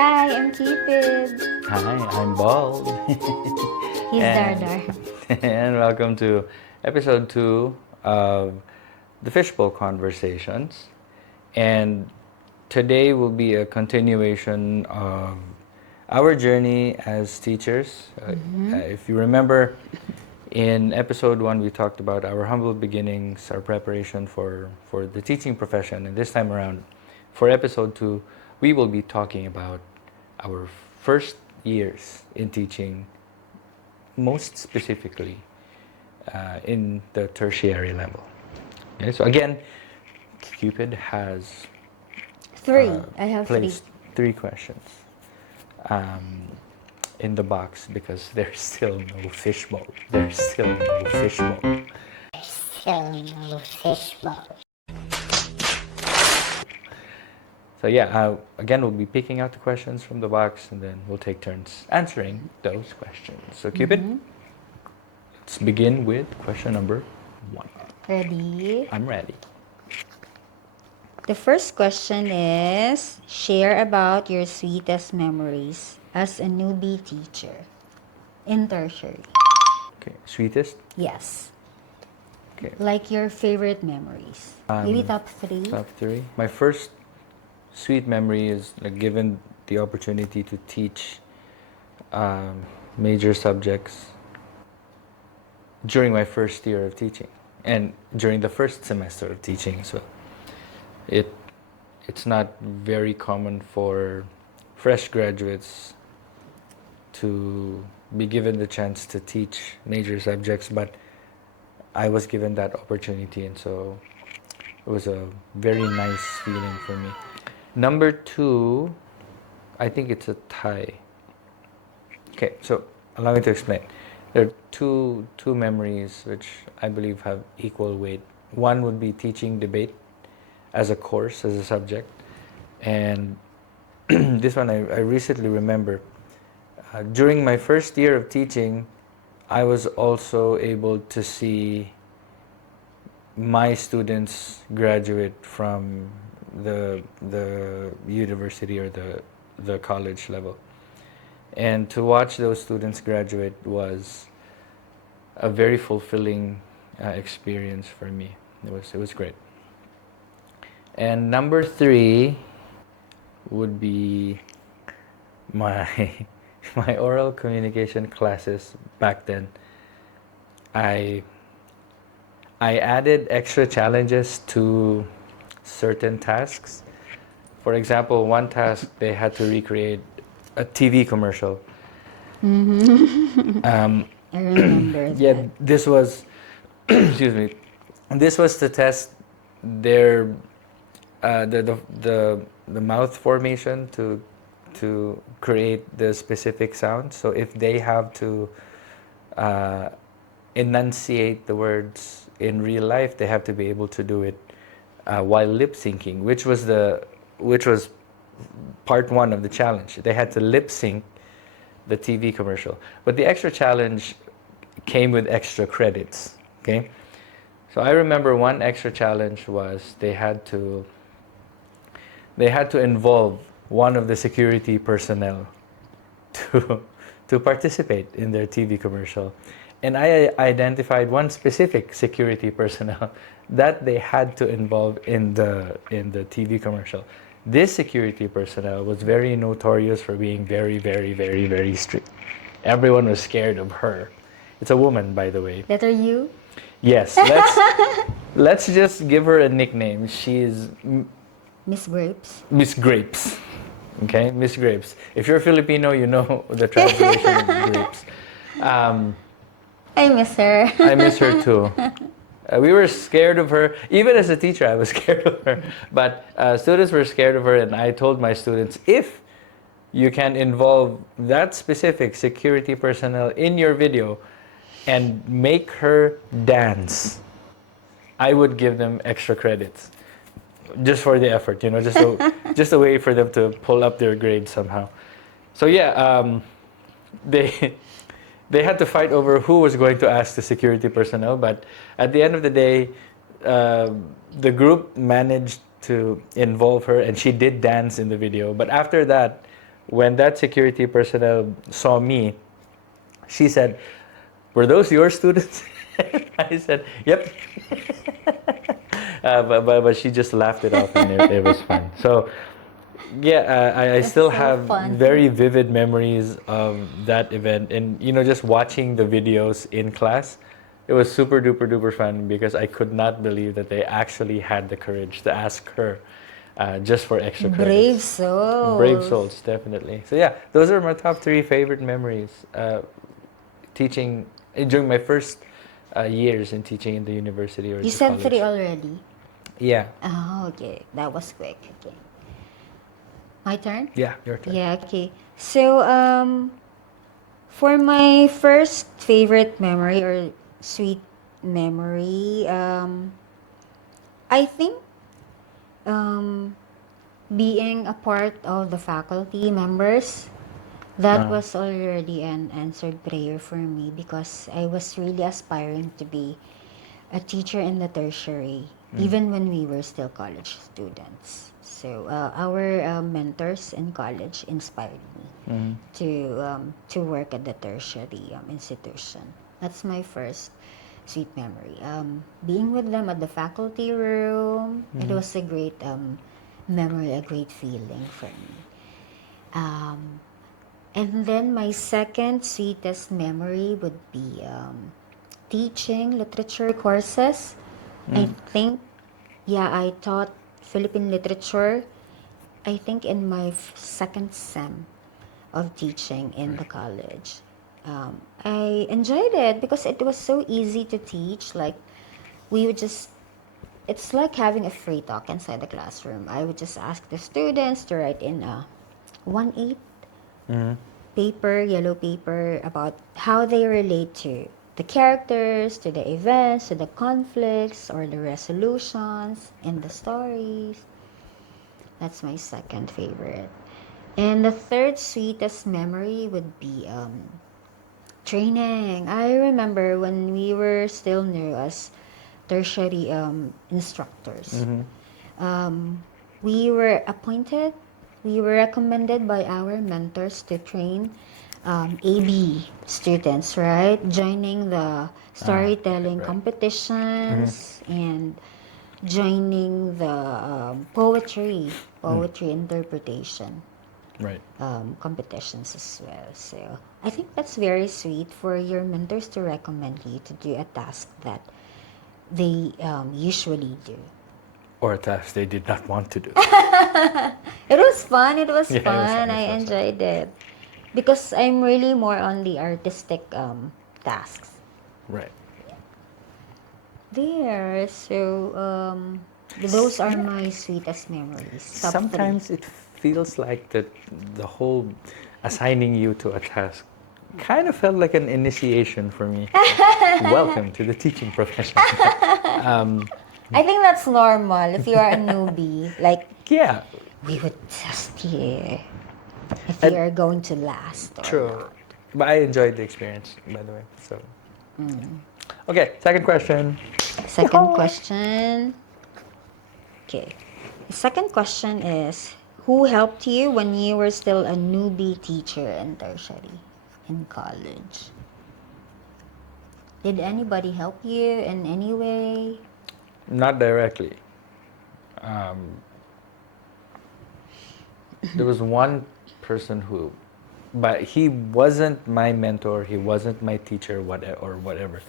Hi, I'm Cupid. Hi, I'm Bald. He's Dardar. And welcome to episode 2 of the Fishbowl Conversations. And today will be a continuation of our journey as teachers. If you remember, in episode 1, we talked about our humble beginnings, our preparation for the teaching profession. And this time around, for episode 2, we will be talking about our first years in teaching, most specifically in the tertiary level. Okay, so again, Cupid has Three. I have placed three. 3 questions in the box because there's still no fishbowl. There's still no fishbowl. So yeah, again, we'll be picking out the questions from the box and then we'll take turns answering those questions. So Cupid, let's begin with question number 1. Ready? I'm ready. The first question is, share about your sweetest memories as a newbie teacher in tertiary. Okay, sweetest? Yes. Okay. Like your favorite memories. Maybe top 3. Top 3. My first sweet memory is given the opportunity to teach major subjects during my first year of teaching and during the first semester of teaching as well. It's not very common for fresh graduates to be given the chance to teach major subjects, but I was given that opportunity, and so it was a very nice feeling for me. Number 2, I think it's a tie. Okay, so allow me to explain. There are two memories which I believe have equal weight. One would be teaching debate as a course, as a subject. And this one I recently remember. During my first year of teaching, I was also able to see my students graduate from the university or the college level. And to watch those students graduate was a very fulfilling experience for me. It was great. And number 3 would be my oral communication classes back then. I added extra challenges to certain tasks. For example, one task they had to recreate a TV commercial. I remember that. Yeah, this was excuse me. This was to test their the mouth formation to create the specific sound. So if they have to enunciate the words in real life, they have to be able to do it while lip syncing, which was part 1 of the challenge. They had to lip sync the TV commercial, but the extra challenge came with extra credits. Okay, so I remember one extra challenge was they had to involve one of the security personnel to participate in their TV commercial. And I identified one specific security personnel that they had to involve in the TV commercial. This security personnel was very notorious for being very, very, very, very strict. Everyone was scared of her. It's a woman, by the way. That are you? Yes, let's just give her a nickname. She's Miss Grapes. Miss Grapes. Okay, Miss Grapes. If you're Filipino, you know the translation of grapes. I miss her. I miss her too. We were scared of her. Even as a teacher, I was scared of her. But students were scared of her, and I told my students, if you can involve that specific security personnel in your video and make her dance, I would give them extra credits. Just for the effort, just a way for them to pull up their grade somehow. So yeah, they had to fight over who was going to ask the security personnel, but at the end of the day, the group managed to involve her, and she did dance in the video. But after that, when that security personnel saw me, she said, "Were those your students?" I said, "Yep." But she just laughed it off, and it was fun. So yeah, I That's still so have fun. very vivid memories of that event, and just watching the videos in class. It was super duper duper fun because I could not believe that they actually had the courage to ask her just for extra Brave credits. Brave souls. souls, definitely. So yeah, those are my top three favorite memories. Teaching during my first years in teaching in the university or You the said three college. already. Yeah, Oh, okay. That was quick. Okay. My turn? yeah, your turn. Yeah, okay. So, for my first favorite memory or sweet memory, I think um, being a part of the faculty members, that Uh, was already an answered prayer for me because I was really aspiring to be a teacher in the tertiary, even when we were still college students. So our mentors in college inspired me to work at the tertiary institution. That's my first sweet memory. Being with them at the faculty room, it was a great memory, a great feeling for me. Um, and then my second sweetest memory would be teaching literature courses. I think, yeah, I taught Philippine literature, I think in my second sem of teaching in the college. I enjoyed it because it was so easy to teach. Like, we would just, it's like having a free talk inside the classroom. I would just ask the students to write in a 1/8 paper, yellow paper, about how they relate to the characters, to the events, to the conflicts, or the resolutions in the stories. That's my second favorite. And the third sweetest memory would be training. I remember when we were still new as tertiary instructors. Um, we were appointed, we were recommended by our mentors to train AB students, right? Joining the storytelling right. competitions and joining the poetry interpretation Right. competitions as well. So I think that's very sweet for your mentors to recommend you to do a task that they usually do. Or a task they did not want to do. It was fun. It was Yeah, it was fun. fun. I It was fun. enjoyed it because I'm really more on the artistic tasks. Right. There. So those are my sweetest memories. Top three. Sometimes it feels like the whole assigning you to a task kind of felt like an initiation for me. Welcome to the teaching profession. I think that's normal if you are a newbie. Like, Yeah, we would test you if you and are going to last or true. not. But I enjoyed the experience, by the way. So, okay, second question. Second question. Okay. The second question is, who helped you when you were still a newbie teacher in tertiary, in college? Did anybody help you in any way? Not directly. There was one person who, but he wasn't my mentor. He wasn't my teacher, or whatever.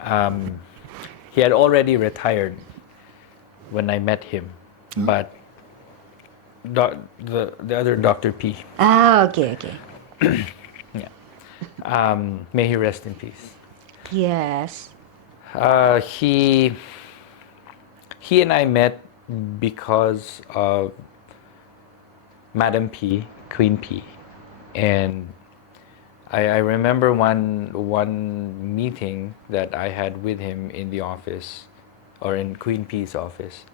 Um, he had already retired when I met him, but the other Dr. P. Ah, okay, okay. Yeah. May he rest in peace. Yes. He and I met because of Madam P, Queen P, and I remember one meeting that I had with him in the office, or in Queen P's office.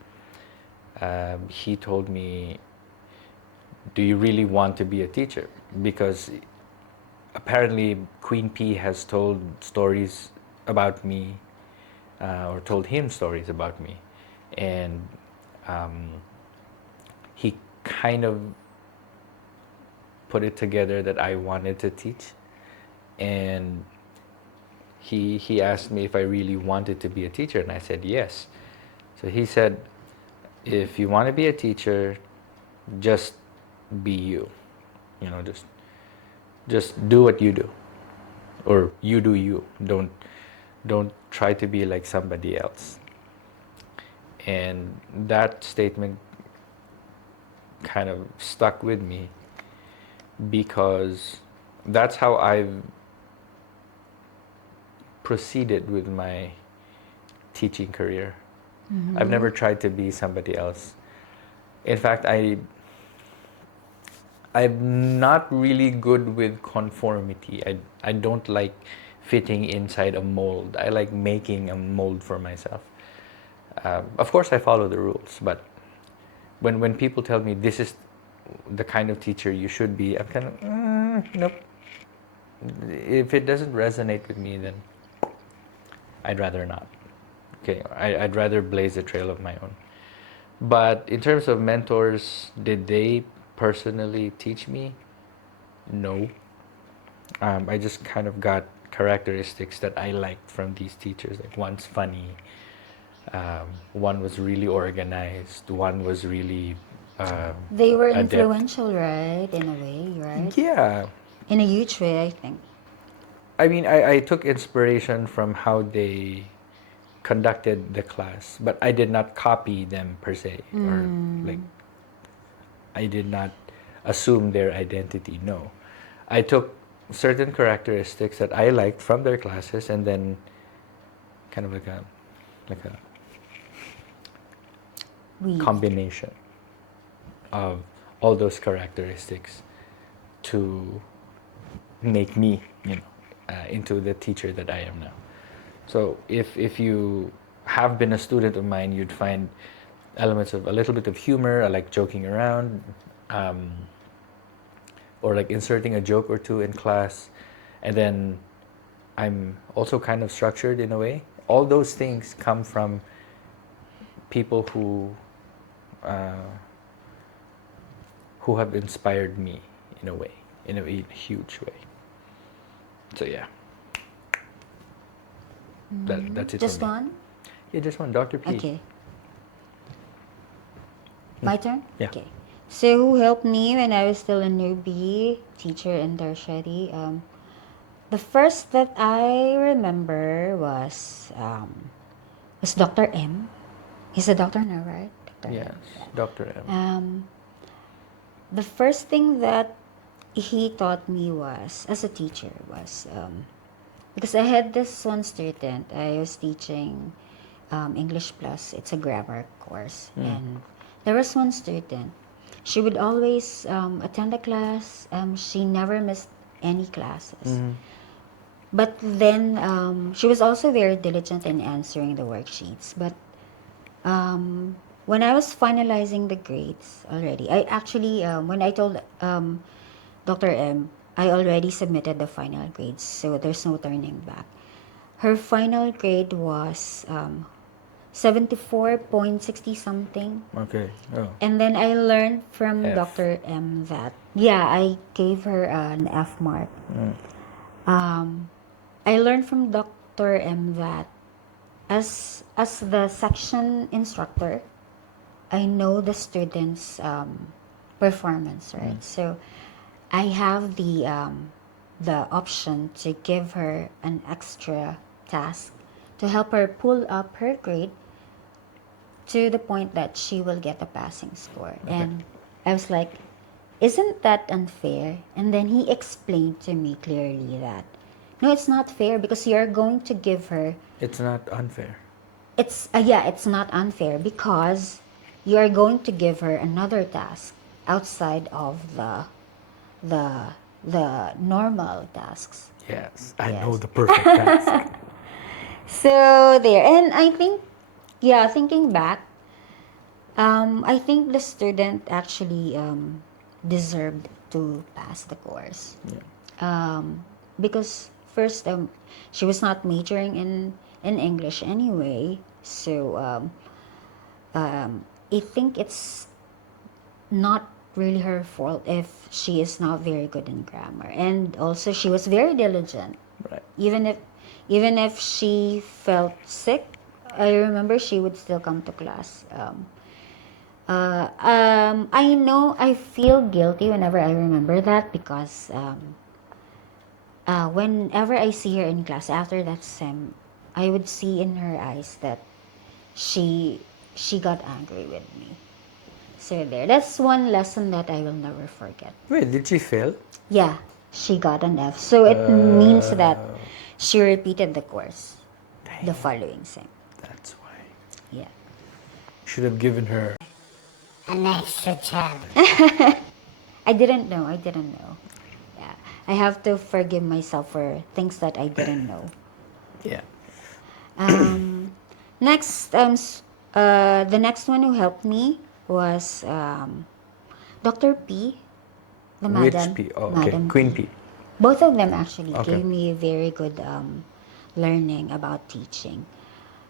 He told me, "Do you really want to be a teacher?" Because apparently Queen P has told stories about me, or told him stories about me, and he kind of put it together that I wanted to teach, and he asked me if I really wanted to be a teacher, and I said yes. So he said, if you want to be a teacher, just be you. You know, just do what you do, or you do you. Don't try to be like somebody else. And that statement kind of stuck with me because that's how I've proceeded with my teaching career. I've never tried to be somebody else. In fact, I'm not really good with conformity. I don't like fitting inside a mold. I like making a mold for myself. Of course, I follow the rules, but when people tell me this is the kind of teacher you should be, I'm kind of, nope. If it doesn't resonate with me, then I'd rather not. Okay, I'd rather blaze a trail of my own. But in terms of mentors, did they personally teach me? No. I just kind of got characteristics that I liked from these teachers. Like one's funny, one was really organized, one was really They were adept. influential, right? In a way, right? Yeah. In a huge way, I think. I mean, I took inspiration from how they conducted the class, but I did not copy them per se, or like I did not assume their identity. No, I took certain characteristics that I liked from their classes, and then kind of like a We combination of all those characteristics to make me, into the teacher that I am now. So if you have been a student of mine, you'd find elements of a little bit of humor. I like joking around, or like inserting a joke or two in class, and then I'm also kind of structured in a way. All those things come from people who have inspired me in a way, in a huge way. So yeah, that's it. just for me. one. Yeah, just one. Dr. P. Okay. My turn? Yeah. Okay. So who helped me when I was still a newbie teacher in tertiary? The first that I remember was Dr. M. He's a doctor now, right? Dr. Yes, M. Dr. M. The first thing that he taught me was, as a teacher, was because I had this one student, I was teaching English Plus. It's a grammar course. And there was one student. She would always attend the class. She never missed any classes. But then she was also very diligent in answering the worksheets. But when I was finalizing the grades already, I actually, when I told Dr. M, I already submitted the final grades, so there's no turning back. Her final grade was 74.60 something. Okay. Oh. And then I learned from F. Dr. M that, yeah, I gave her an F mark. I learned from Dr. M that as the section instructor, I know the students' performance, right? So I have the option to give her an extra task to help her pull up her grade to the point that she will get a passing score. And I was like, isn't that unfair? And then he explained to me clearly that, no, it's not fair because you're going to give her, It's not unfair. it's not unfair because you are going to give her another task outside of the normal tasks. Yes, I Yes. know the perfect task. So there, and I think, yeah, thinking back, I think the student actually deserved to pass the course. Yeah. Because first, she was not majoring in English anyway, so I think it's not really her fault if she is not very good in grammar. And also she was very diligent. Right. Even if she felt sick, I remember she would still come to class. I know I feel guilty whenever I remember that because whenever I see her in class after that sem, I would see in her eyes that she she got angry with me. So there, that's one lesson that I will never forget. Wait, did she fail? Yeah, she got an F. So it means that she repeated the course the Dang, following sem. that's why. Yeah. Should have given her. An extra chance. I didn't know. I didn't know. Yeah. I have to forgive myself for things that I didn't know. Yeah. Next, the next one who helped me was Dr. P, the Which madam. P? Oh, okay. Madam Queen P. P. Both of them actually Okay. gave me very good learning about teaching.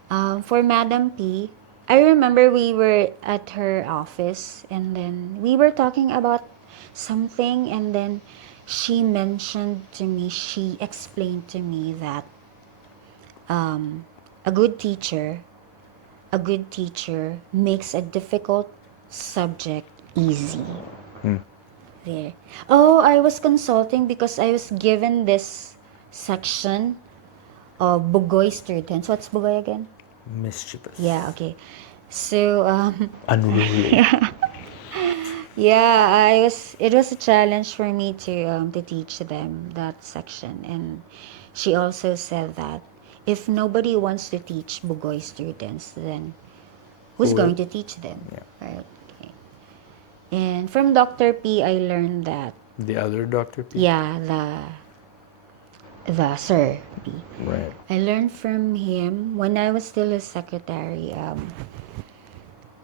For Madam P, I remember we were at her office and then we were talking about something, and then she explained to me that a good teacher, a good teacher makes a difficult subject easy. There. Oh, I was consulting because I was given this section of Bugoy students. What's Bugoy again? Mischievous. Yeah, okay. So, Unruly. yeah, it was a challenge for me to teach them that section. And she also said that if nobody wants to teach Bugoy students, then who's Who going will? to teach them? Yeah. Right? Okay. And from Dr. P, I learned that, The other Dr. P? yeah, the Sir P. Right. I learned from him when I was still a secretary.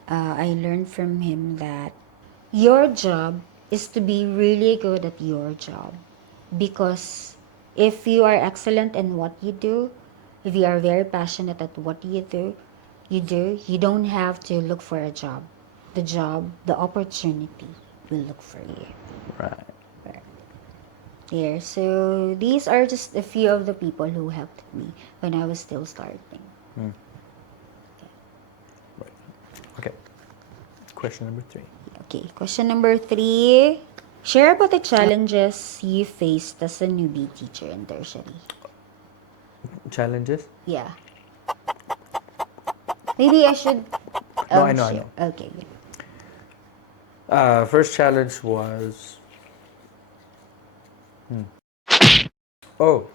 I learned from him that your job is to be really good at your job, because if you are excellent in what you do, if you are very passionate at what you don't have to look for a job. The opportunity will look for you. Right. There. So these are just a few of the people who helped me when I was still starting. Right. Okay. Question number 3. Okay, question number 3. Share about the challenges you faced as a newbie teacher in tertiary. Challenges? Yeah. Maybe I should No, I know, I share. know. Okay. First challenge was. Oh.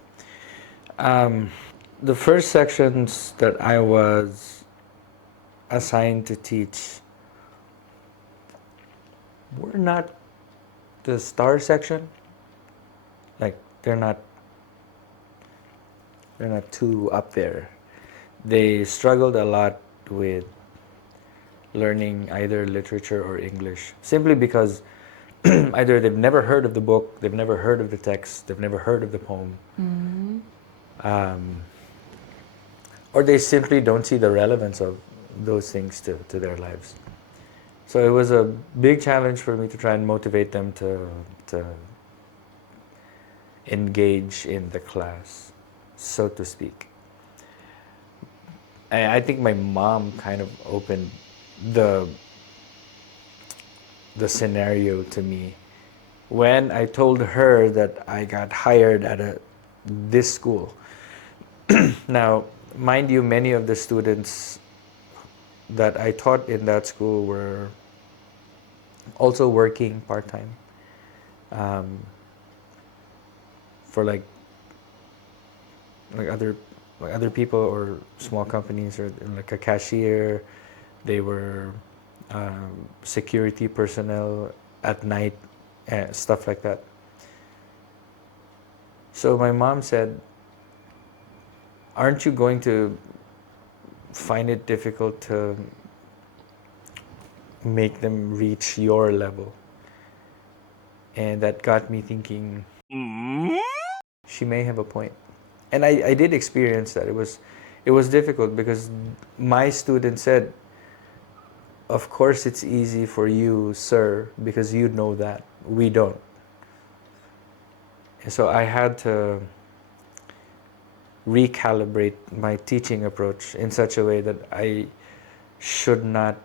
The first sections that I was assigned to teach were not the star section. Like they're not too up there. They struggled a lot with learning either literature or English, simply because either they've never heard of the book, they've never heard of the text, they've never heard of the poem, or they simply don't see the relevance of those things to their lives. So it was a big challenge for me to try and motivate them to engage in the class, so to speak. I think my mom kind of opened the scenario to me when I told her that I got hired at this school. Now, mind you, many of the students that I taught in that school were also working part-time for like other people or small companies, or like a cashier. They were security personnel at night, stuff like that. So my mom said, aren't you going to find it difficult to make them reach your level? And that got me thinking, she may have a point. And I did experience that. It was difficult because my student said, of course it's easy for you, sir, because you know that. We don't. And so I had to recalibrate my teaching approach in such a way that I should not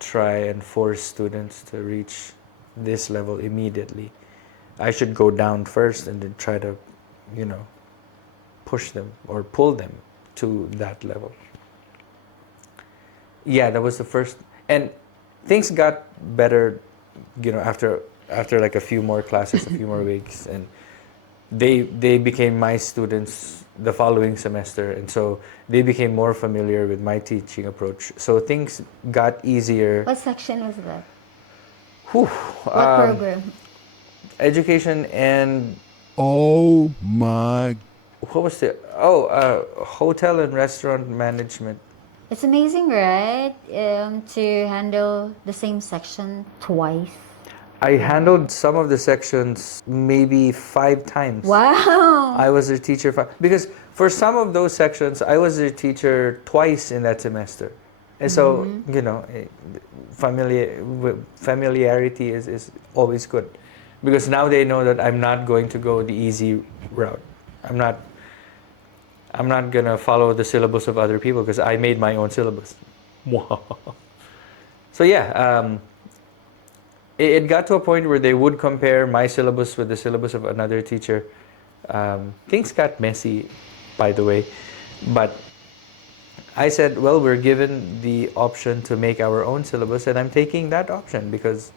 try and force students to reach this level immediately. I should go down first and then try to, you know, push them or pull them to that level. Yeah, that was the first, and things got better, you know, after like a few more classes, a few more weeks, and they became my students the following semester, and so they became more familiar with my teaching approach. So things got easier. What section was that? Whew, What program? education and Oh my. what was the hotel and restaurant management. It's amazing, right? To handle the same section twice. I handled some of the sections maybe 5 times. Wow. I was their teacher because for some of those sections I was their teacher twice in that semester, and so you know, familiarity is always good, because now they know that I'm not going to go the easy route. I'm not gonna follow the syllabus of other people because I made my own syllabus. So yeah, it got to a point where they would compare my syllabus with the syllabus of another teacher. Things got messy, by the way, but I said, well, we're given the option to make our own syllabus, and I'm taking that option because,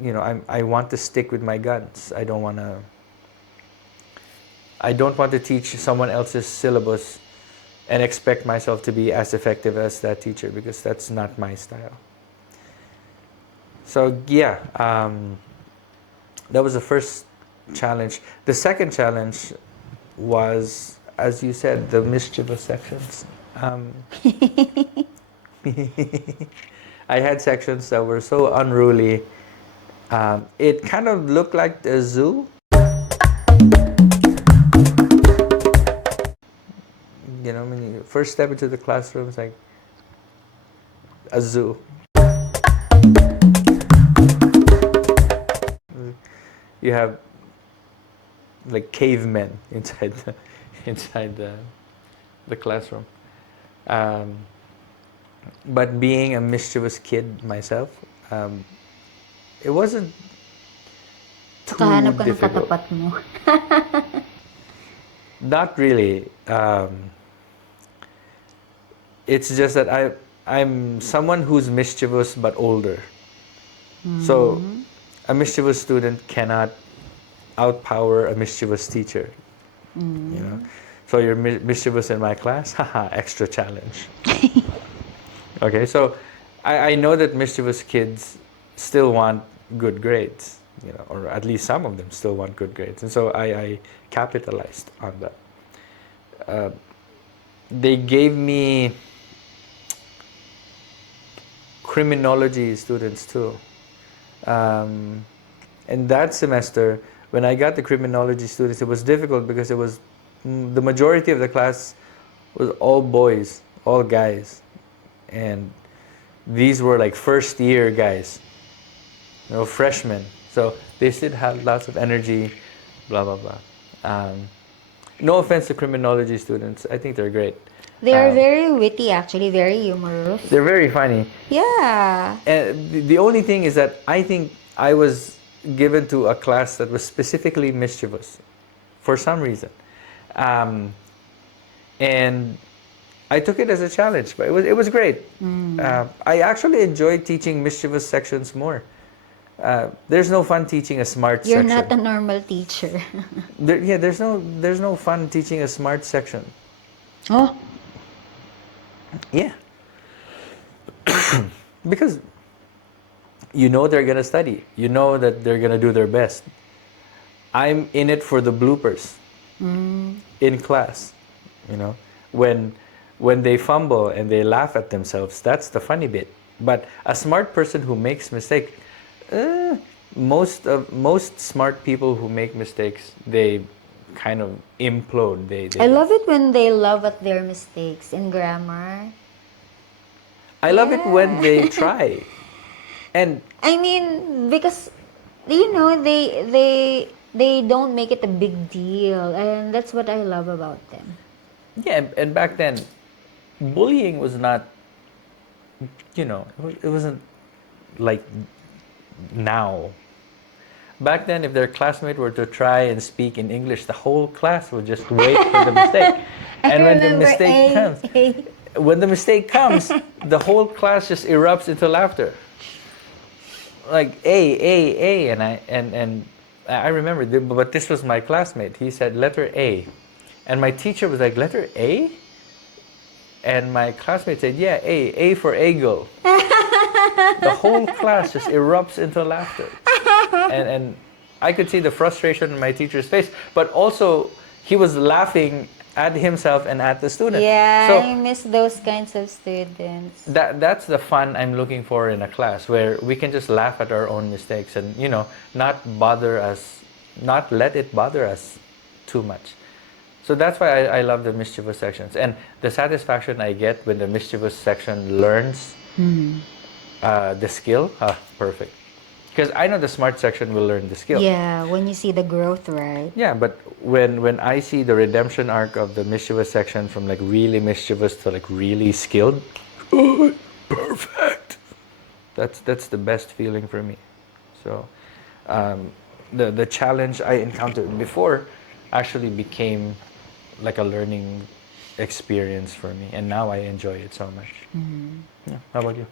you know, I want to stick with my guns. I don't want to teach someone else's syllabus and expect myself to be as effective as that teacher, because that's not my style. So yeah, that was the first challenge. The second challenge was, as you said, the mischievous sections. I had sections that were so unruly. It kind of looked like a zoo. You know, when you first step into the classroom, it's like a zoo. You have like cavemen inside the classroom. But being a mischievous kid myself, it wasn't too Kahanap ka ng difficult. katapat mo. Not really. It's just that I'm someone who's mischievous but older. So a mischievous student cannot outpower a mischievous teacher. You know, so you're mischievous in my class, haha, extra challenge. Okay, so I know that mischievous kids still want good grades, you know, or at least some of them still want good grades, and so I capitalized on that. They gave me criminology students too. And that semester, when I got the criminology students, it was difficult because it was the majority of the class was all boys, all guys, and these were like first year guys, you know, freshmen. So they still had lots of energy, blah blah blah. No offense to criminology students, I think they're great. They are very witty, actually, very humorous. They're very funny. Yeah. And the only thing is that I think I was given to a class that was specifically mischievous for some reason. And I took it as a challenge, but it was great. I actually enjoyed teaching mischievous sections more. There's no fun teaching a smart You're section. not a normal teacher. There's no fun teaching a smart section. Oh, Yeah. Because you know they're going to study. You know that they're going to do their best. I'm in it for the bloopers in class. You know, when they fumble and they laugh at themselves, that's the funny bit. But a smart person who makes mistake, most smart people who make mistakes, they kind of implode. They I love it when they laugh at their mistakes in grammar. I love it when they try. And I mean, because you know they don't make it a big deal, and that's what I love about them. yeah, and back then, bullying was not, it wasn't like now. Back then, if their classmate were to try and speak in English, the whole class would just wait for the mistake. I And when the remember mistake comes, the whole class just erupts into laughter. Like A, and I remember, but this was my classmate. He said letter A, and my teacher was like, letter A, and my classmate said, yeah, A for eagle. The whole class just erupts into laughter, and I could see the frustration in my teacher's face, but also he was laughing at himself and at the student. Yeah, So I miss those kinds of students. that's the fun I'm looking for in a class where we can just laugh at our own mistakes and not let it bother us too much. So that's why I love the mischievous sections, and the satisfaction I get when the mischievous section learns the skill. Perfect, because I know the smart section will learn the skill. Yeah, when you see the growth, right? Yeah, but when I see the redemption arc of the mischievous section from like really mischievous to like really skilled, perfect. That's the best feeling for me. So the challenge I encountered before actually became like a learning experience for me, and now I enjoy it so much. Yeah. How about you?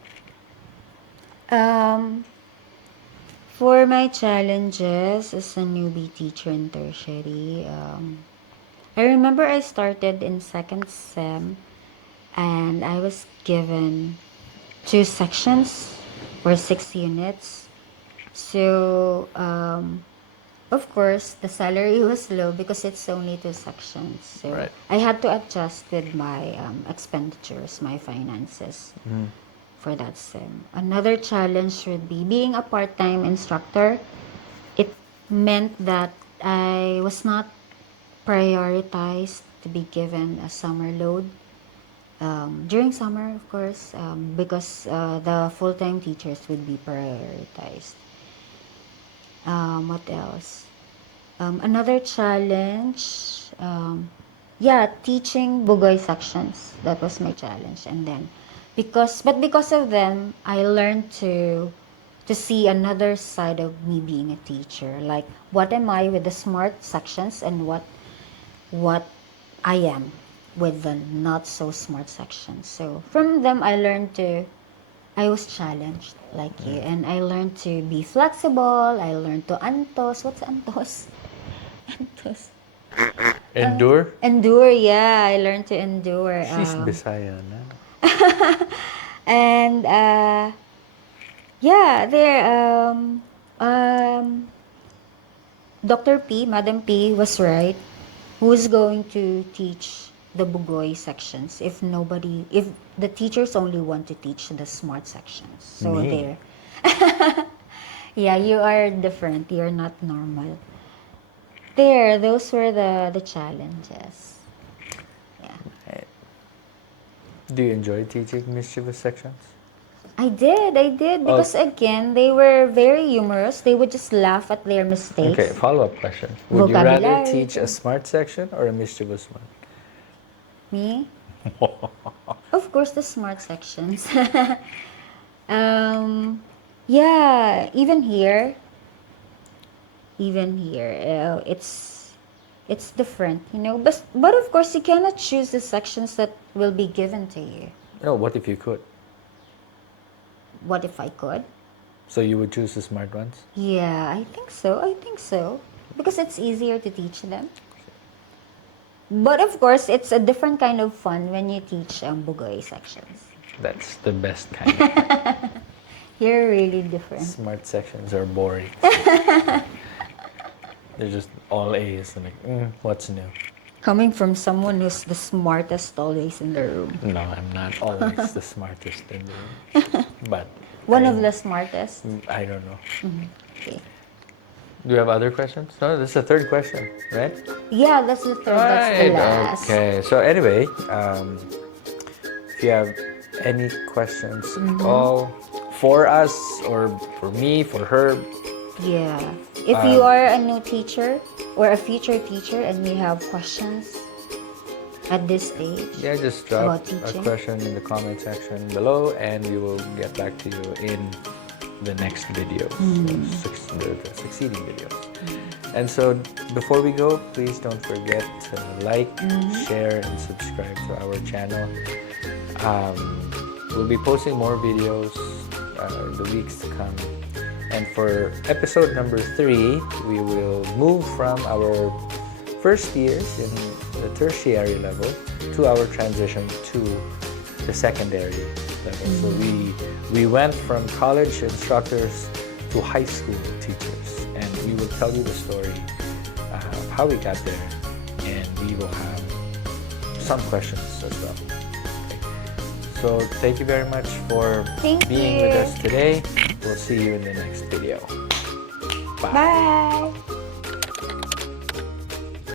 For my challenges as a newbie teacher in tertiary, I remember I started in second sem, and I was given 2 sections or 6 units. So, of course, the salary was low because it's only 2 sections. So Right. I had to adjust with my expenditures, my finances for that sem. Another challenge would be being a part-time instructor. It meant that I was not prioritized to be given a summer load during summer, of course, because the full-time teachers would be prioritized. What else? Another challenge, teaching Bugoy sections. That was my challenge. And then, because of them, I learned to see another side of me being a teacher. Like, what am I with the smart sections, and what I am with the not so smart sections. So from them, I was challenged like you, and I learned to be flexible. I learned to antos. What's antos? Antos. Endure. Endure, yeah. I learned to endure. She's Bisaya na. And Dr. P, Madam P was right. Who's going to teach the Bugoy sections if the teachers only want to teach the smart sections? So Me. there. Yeah, you are different. You're not normal. There, those were the challenges. Yeah. Do you enjoy teaching mischievous sections? I did, because again, they were very humorous. They would just laugh at their mistakes. Okay, follow-up question. Would you rather Vocabulary. teach a smart section or a mischievous one? Me? Of course, the smart sections. Yeah, even here, it's different, But of course, you cannot choose the sections that will be given to you. No, what if you could? What if I could? So you would choose the smart ones? Yeah, I think so. Because it's easier to teach them. But of course, it's a different kind of fun when you teach Bugoy sections. That's the best kind. You're really different. Smart sections are boring. They're just all A's. And like, what's new? Coming from someone who's the smartest always in the room. No, I'm not always the smartest in the room. But One of the smartest. I don't know. Okay. Do you have other questions? No, this is the third question, right? Yeah, that's the third. That's the last. Okay. So anyway, if you have any questions at all for us or for me, for her, Yeah. If you are a new teacher or a future teacher and you have questions at this age, yeah, just drop about a teaching. question in the comment section below and we will get back to you in the next videos, the succeeding videos. And so before we go, please don't forget to like, share, and subscribe to our channel. We'll be posting more videos in the weeks to come. And for episode number 3, we will move from our first years in the tertiary level to our transition to the secondary level. So we went from college instructors to high school teachers, and we will tell you the story of how we got there, and we will have some questions as well. Okay. So thank you very much for Thank being you. with us today. We'll see you in the next video. Bye. Bye.